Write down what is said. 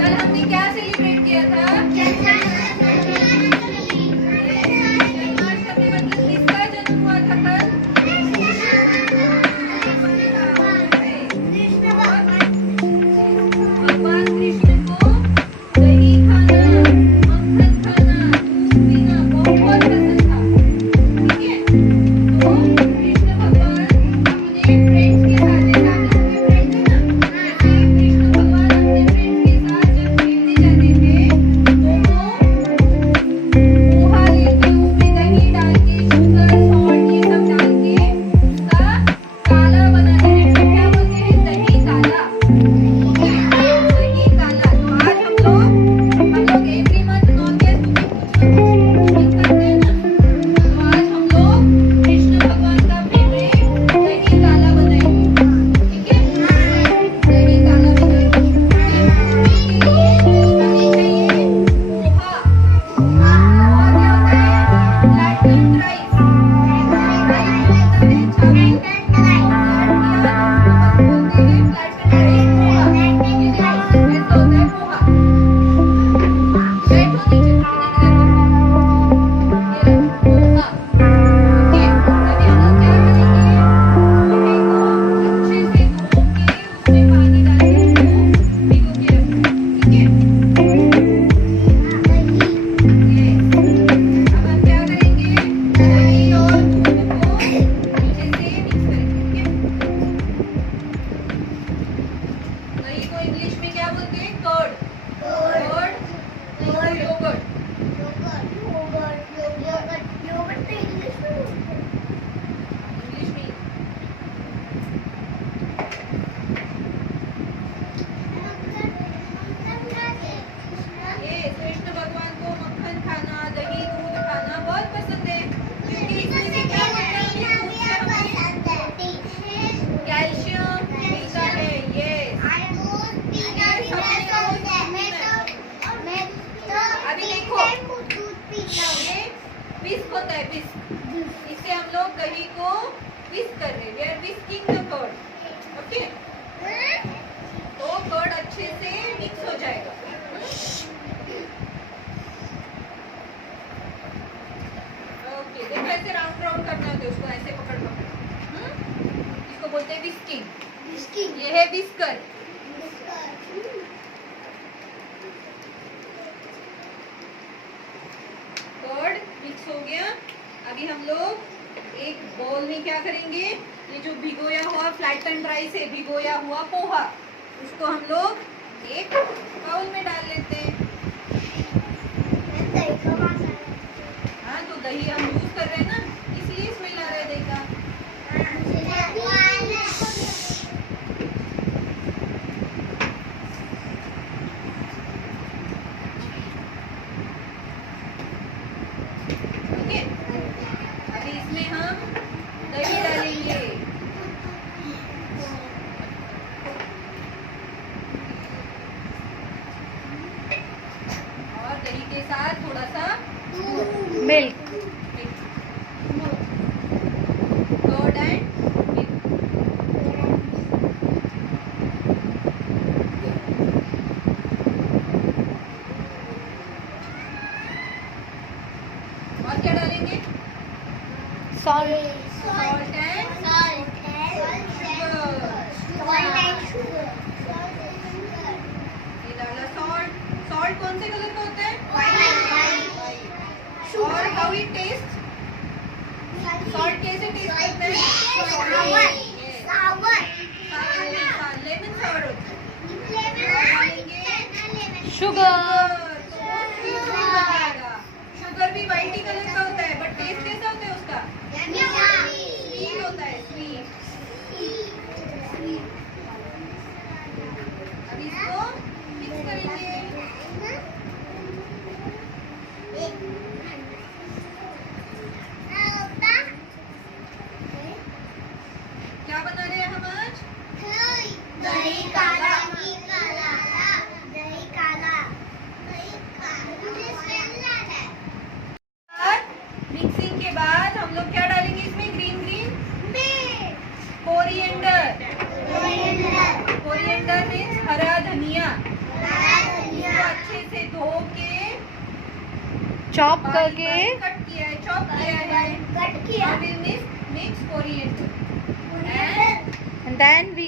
कल हमने क्या सेलिब्रेट किया था? जन्माष्टमी मतलब किसका जन्म हुआ था कल? भगवान कृष्ण को दही खाना, मक्खन खाना, दूध पीना बहुत पसंद था। ठीक है, तो कृष्ण भगवान अपने फ्रेंड्स के साथ, जैसे आप लोग के फ्रेंड्स है ना, जैसे कृष्ण भगवान अपने फ्रेंड्स के साथ जब खेलने जाते थे तो वो पोहा लेके उसमें दही डाल के, शुगर, सॉल्ट ये सब डाल के उसका काला बनाते थे। तो क्या बोलते हैं? दही काला। दही काला। तो आज हम लोग एवरी मंथ नॉनवेज कुछ कुकिंग करते हैं ना, तो आज हम लोग कृष्ण भगवान का फेवरेट दही काला बनाएंगे। ठीक है, दही काला बनाएंगे। इसके लिए हमें चाहिए पोहा। पोहा क्या होता है? Flattened rice. राइस होता है चावल, बोलते हैं फ्लैटेंड राइस पोहा। ये देखो ऐसा होता है पोहा। बैठो नीचे, ये रखो पोहा। ओके, अभी हम लोग क्या करेंगे? पोहे को अच्छे से धो के उसमें पानी डाल के इसको भिगो के रखो। ठीक है, यस। अब हम क्या करेंगे? दही और दूध को अच्छे से मिक्स करेंगे। ठीक है, दही को इंग्लिश में क्या बोलते हैं? कर्ड। कर्ड, नहीं तो योगर्ट। इंग्लिश में ये कृष्ण भगवान को मक्खन खाना, दही दूध खाना बहुत पसंद है, क्योंकि इसमें से क्या होता है? दूध से हमें कैल्शियम मिलता है। यस, अभी देखो ये विस्क होता है, विस्क। इससे हम लोग दही को विस्क कर रहे हैं। We are whisking the curd. Okay, तो कर्ड अच्छे से मिक्स हो जाएगा। ओके, देखो ऐसे राउंड राउंड करना होता है, उसको ऐसे पकड़ पकड़। इसको बोलते हैं विस्किंग। ये है विस्कर। कर्ड मिक्स हो गया। अभी हम लोग एक बाउल में क्या करेंगे? ये जो भिगोया हुआ फ्लैटेंड राइस है, भिगोया हुआ पोहा, उसको हम लोग एक बाउल में डाल लेते हैं। हाँ, तो दही हम यूज कर रहे हैं ना, इसलिए स्मेल आ रहा है दही का। ओके, अभी इसमें हम दही डालेंगे। और दही के साथ थोड़ा सा मिल्क। Curd and milk. और क्या डालेंगे? सॉल्ट। Salt and sugar. ये डाला सॉल्ट। सॉल्ट कौन से कलर का होता है? व्हाइट। और हाउ इट टेस्ट? सॉल्ट कैसे टेस्ट करता है? लेमन सॉवर होता है। शुगर। शुगर भी व्हाइट ही कलर का होता है, बट टेस्ट कैसा होता है उसका? स्वीट होता है, स्वीट। अब इसको मिक्स करेंगे। क्या बना रहे हैं हम आज? दही काला। बाद हम लोग क्या डालेंगे इसमें? Green green coriander. Coriander means हरा धनिया। इसको अच्छे से धो के चॉप करके कट किया है, चॉप किया है। Now we mix coriander and and then we